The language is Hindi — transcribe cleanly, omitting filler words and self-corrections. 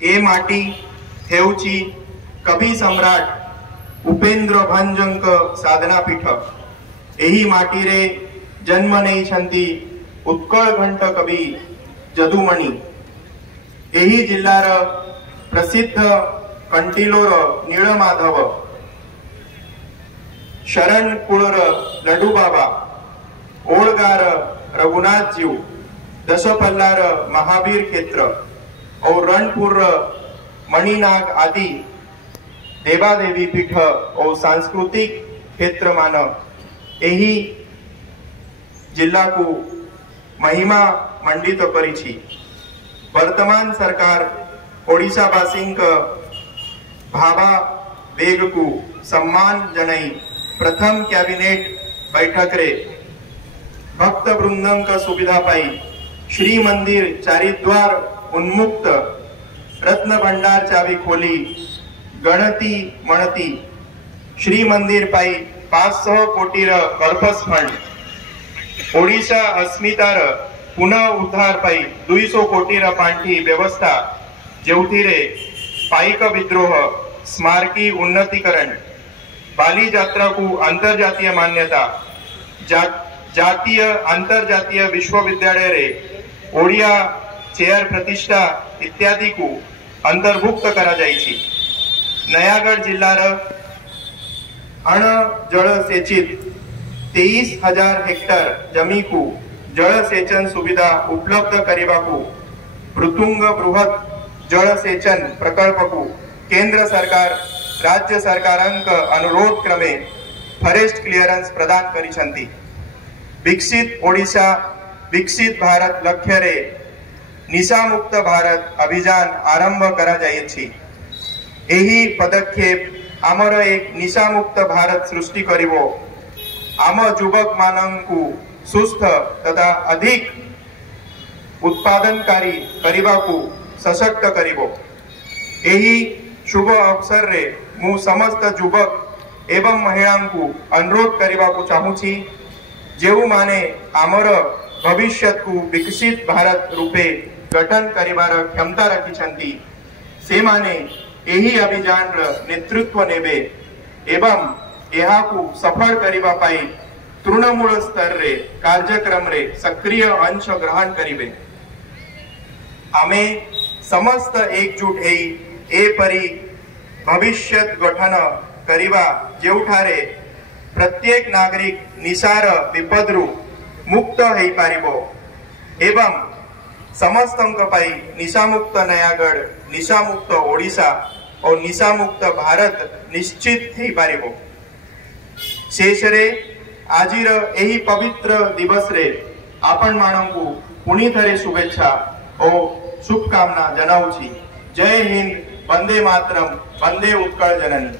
ए माटी हेउची कवि सम्राट उपेन्द्र भंजंक साधना पीठ। एही माटी रे जन्म नहीं छंती उत्कल घंट कवि जदुमणि। एही जिल्लार प्रसिद्ध कंटिलोर नीलमाधव, शरण कुळर लड्डू बाबा, ओळगार रघुनाथ जीव, दशपल्लार महावीर क्षेत्र और रणपुर मणिनाग आदि देवादेवी पीठ और सांस्कृतिक क्षेत्र मान एही जिला को महिमा मंडित करिछि। वर्तमान सरकार ओडिशावासी भावा वेग को सम्मान जनाई प्रथम कैबिनेट बैठक रे भक्त वृंदंक सुविधा पाई श्री मंदिर चारिद्वार उन्मुक्त रत्न भंडार चावी खोली गणती मणती श्री मंदिर पाई 500 कोटी कर्पस फंड ओडिशा अस्मितार पुनः उद्धार पाई 200 कोटी पांठी व्यवस्था जेउथी रे पाइक विद्रोह स्मारकी उन्नतीकरण बाली यात्रा को अंतर्जातीय मान्यता जातीय अंतर्जातीय विश्वविद्यालय रे ओडिया चेयर प्रतिष्ठा इत्यादि को अंतर्भुक्त करा जाइछि। नयागढ़ जिल्लार अण जल सेचित 23,000 हेक्टर जमी को जल सेचन सुविधा उपलब्ध करने को पृथुंग बृहत जल सेचन प्रकल्प को केंद्र सरकार राज्य सरकारांक अनुरोध क्रमे फॉरेस्ट क्लियरेंस प्रदान करिसंती। विकसित ओडिशा विकसित भारत लक्ष्य रे निशा मुक्त भारत अभियान आरंभ करा जायछि। एही पदक्षेप आमर एक निशा मुक्त भारत सृष्टि करिवो, आम युवक मानंकु सुस्थ तथा अधिक उत्पादनकारी करिबा को सशक्त करिवो। एही शुभ अवसर रे मु समस्त युवक एवं महिला को अनुरोध करिबा को चाहूछि जेउ माने आमर भविष्य को विकसित भारत रूपे गठन करिबार क्षमता रखिछंती से माने एही अभियान नेतृत्व नेबे एवं यहा को सफल करिबा पाई तृणमूल स्तर रे कार्यक्रम रे सक्रिय अंश ग्रहण करिबे। आमे समस्त एकजुट हेई एपरी भविष्य गठन करिबा जेउठारे प्रत्येक नागरिक निसार विपदरु मुक्त हेई पारिबो एवं समस्तंक पाई निशामुक्त नयागढ़ निशामुक्त ओडिशा और निशामुक्त भारत निश्चित हेई पारिबो। शेष रे आजिर एही पवित्र दिवस रे आपण मानंकु पुणी थरे शुभेच्छा और शुभकामना जनाऊछि। जय हिंद, वंदे मातरम, वंदे उत्कल जननी।